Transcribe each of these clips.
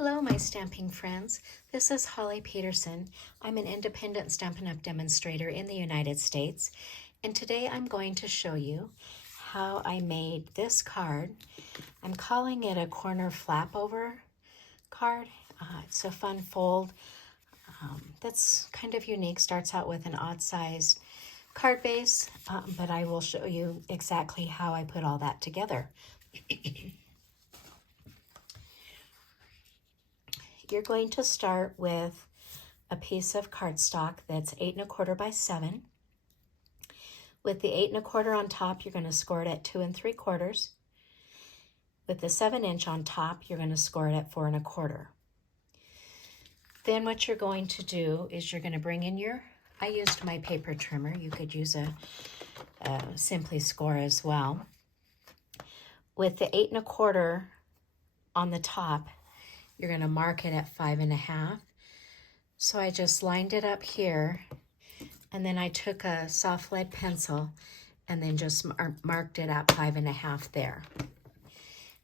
Hello, my stamping friends. This is Holly Peterson. I'm an independent Stampin' Up! Demonstrator in the United States, and today I'm going to show you how I made this card. I'm calling it a corner flap over card. It's a fun fold that's kind of unique. Starts out with an odd-sized card base, but I will show you exactly how I put all that together. You're going to start with a piece of cardstock that's 8 1/4 by 7. With the 8 1/4 on top, you're going to score it at 2 3/4. With the 7-inch on top, you're going to score it at 4 1/4. Then what you're going to do is you're going to bring in your, I used my paper trimmer. You could use a Simply Score as well. With the 8 1/4 on the top, you're going to mark it at 5 1/2. So I just lined it up here, and then I took a soft lead pencil and then just marked it at 5 1/2 there.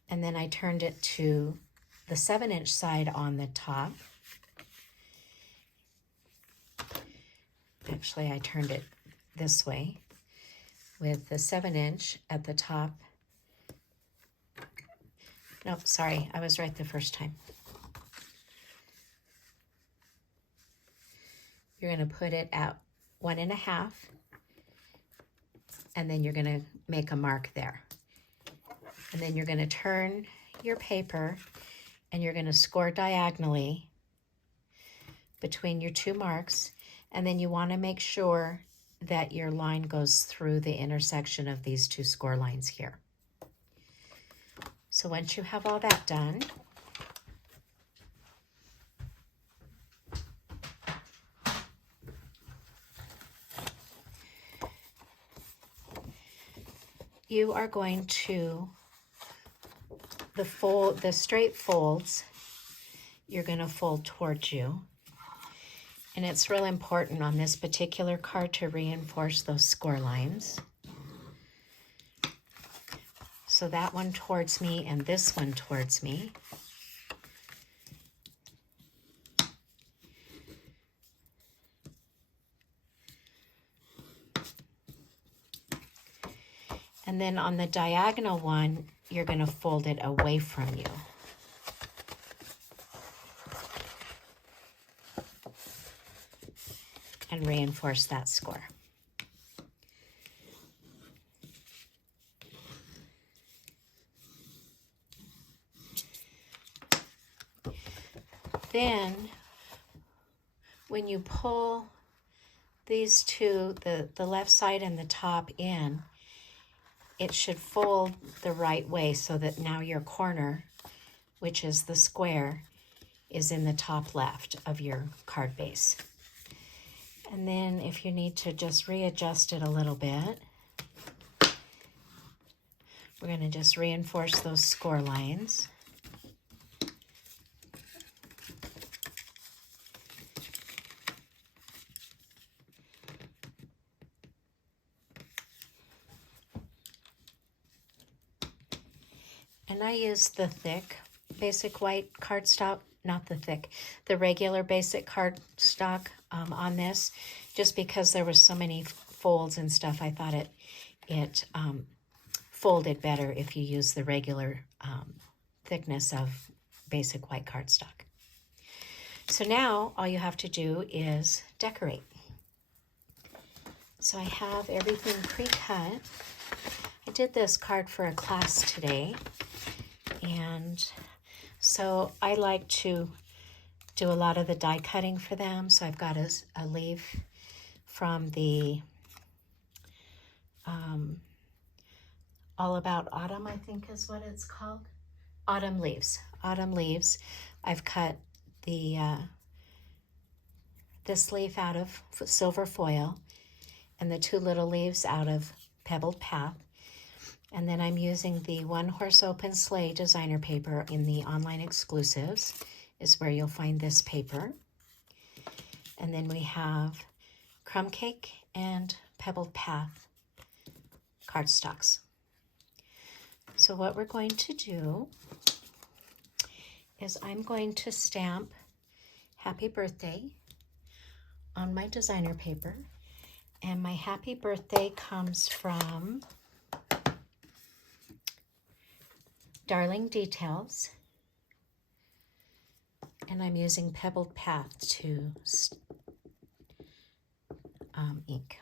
And then I turned it to the 7-inch side on the top. Actually, I turned it this way with the 7-inch at the top. Nope, sorry, I was right the first time. You're going to put it at 1 1/2, and then you're going to make a mark there. And then you're going to turn your paper, and you're going to score diagonally between your two marks, and then you want to make sure that your line goes through the intersection of these two score lines here. So once you have all that done, you are going to, the straight folds, you're going to fold towards you. And it's real important on this particular card to reinforce those score lines. So that one towards me and this one towards me. And then on the diagonal one, you're going to fold it away from you. And reinforce that score. Then, when you pull these two, the left side and the top in, it should fold the right way so that now your corner, which is the square, is in the top left of your card base. And then if you need to just readjust it a little bit, we're going to just reinforce those score lines. And I use the thick basic white cardstock, not the thick, the regular basic cardstock on this, just because there was so many folds and stuff. I thought it folded better if you use the regular thickness of basic white cardstock. So now all you have to do is decorate. So I have everything pre-cut. I did this card for a class today, and so I like to do a lot of the die cutting for them. So I've got a leaf from the All About Autumn, I think is what it's called. Autumn Leaves. Autumn Leaves. I've cut the this leaf out of silver foil and the two little leaves out of Pebbled Path. And then I'm using the One Horse Open Sleigh designer paper in the online exclusives is where you'll find this paper. And then we have Crumb Cake and Pebbled Path cardstocks. So what we're going to do is I'm going to stamp Happy Birthday on my designer paper. And my Happy Birthday comes from Darling Details. And I'm using Pebbled Path to ink.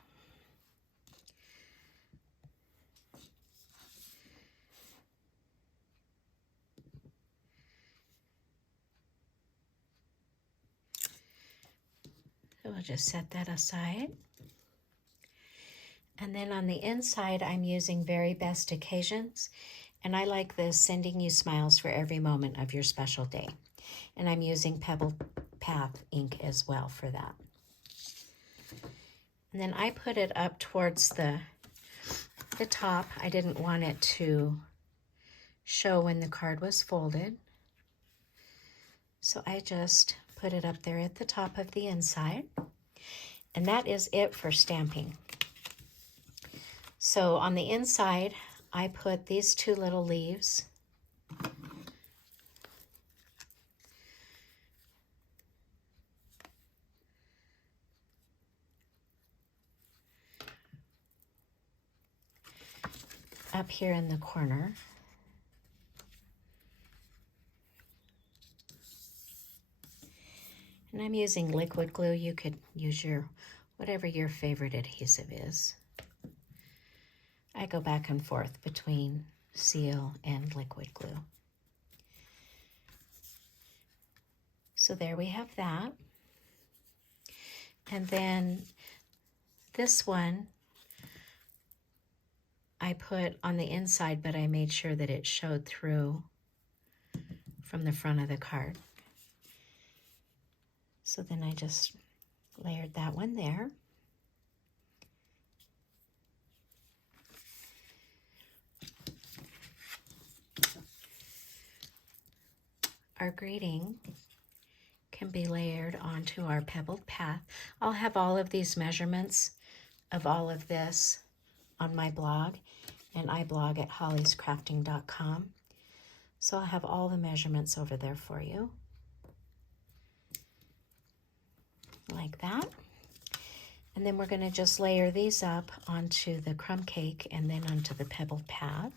So we'll just set that aside. And then on the inside, I'm using Very Best Occasions. And I like this, sending you smiles for every moment of your special day. And I'm using Pebbled Path ink as well for that. And then I put it up towards the top. I didn't want it to show when the card was folded. So I just put it up there at the top of the inside. And that is it for stamping. So on the inside, I put these two little leaves. Up here in the corner. And I'm using liquid glue. You could use whatever your favorite adhesive is. I go back and forth between seal and liquid glue. So there we have that. And then this one I put on the inside, but I made sure that it showed through from the front of the card. So then I just layered that one there. Our greeting can be layered onto our Pebbled Path. I'll have all of these measurements of all of this on my blog, and I blog at hollyscrafting.com. So I'll have all the measurements over there for you. Like that. And then we're going to just layer these up onto the crumb cake and then onto the Pebbled Path.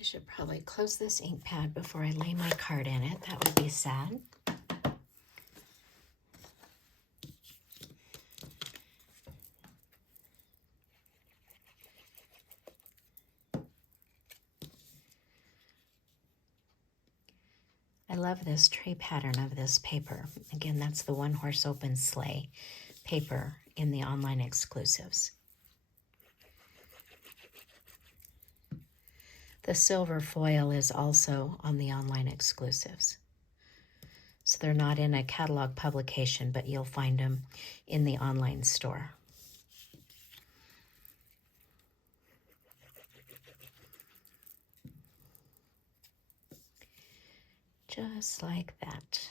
I should probably close this ink pad before I lay my card in it. That would be sad. I love this tray pattern of this paper. Again, that's the One Horse Open Sleigh paper in the online exclusives. The silver foil is also on the online exclusives. So they're not in a catalog publication, but you'll find them in the online store. Just like that.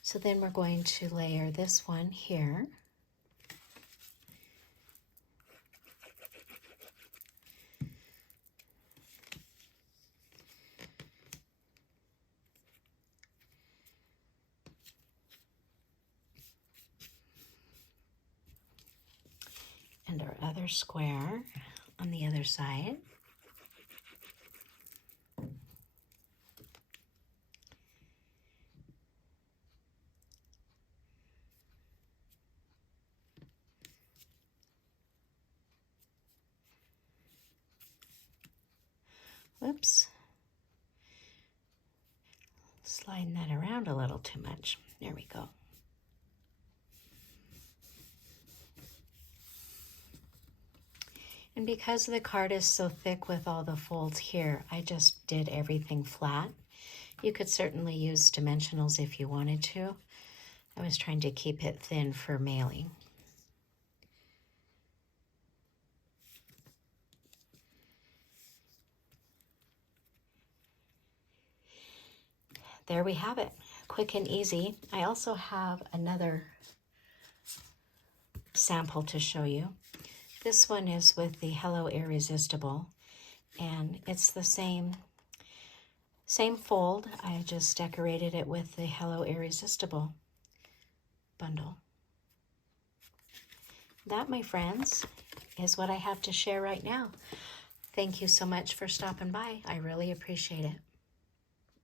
So then we're going to layer this one here. And our other square on the other side. Whoops. Sliding that around a little too much. There we go. And because the card is so thick with all the folds here, I just did everything flat. You could certainly use dimensionals if you wanted to. I was trying to keep it thin for mailing. there we have it. Quick and easy. I also have another sample to show you. This one is with the Hello Irresistible, and it's the same fold. I just decorated it with the Hello Irresistible bundle. That, my friends, is what I have to share right now. Thank you so much for stopping by. I really appreciate it.